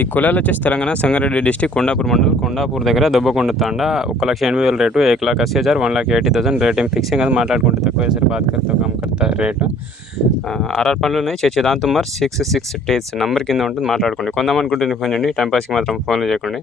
ఈ కులాలు వచ్చేసి తెలంగాణ సంగారెడ్డి డిస్టిక్ కొండాపూర్ మండలం కొండాపూర్ దగ్గర దెబ్బకొండ తాండా ఒక లక్ష ఎనిమిది వేల రేటు ఏక లాక్ అస్సీ హజార్ one lakh eighty thousand rate ఏం ఫిక్సింగ్ అది మాట్లాడుకుంటే తక్కువ సార్ బాధకరతో కమ్ కడతా రేటు ఆర్ఆర్ పనులు ఉన్నాయి చర్చిదాంత్ కుమార్ సిక్స్ సిక్స్ టేస్ నంబర్ కింద ఉంటుంది మాట్లాడుకోండి కొందామనుకుంటుంది ఫోన్ చేయండి టైంపాస్కి మాత్రం ఫోన్లు చేయకండి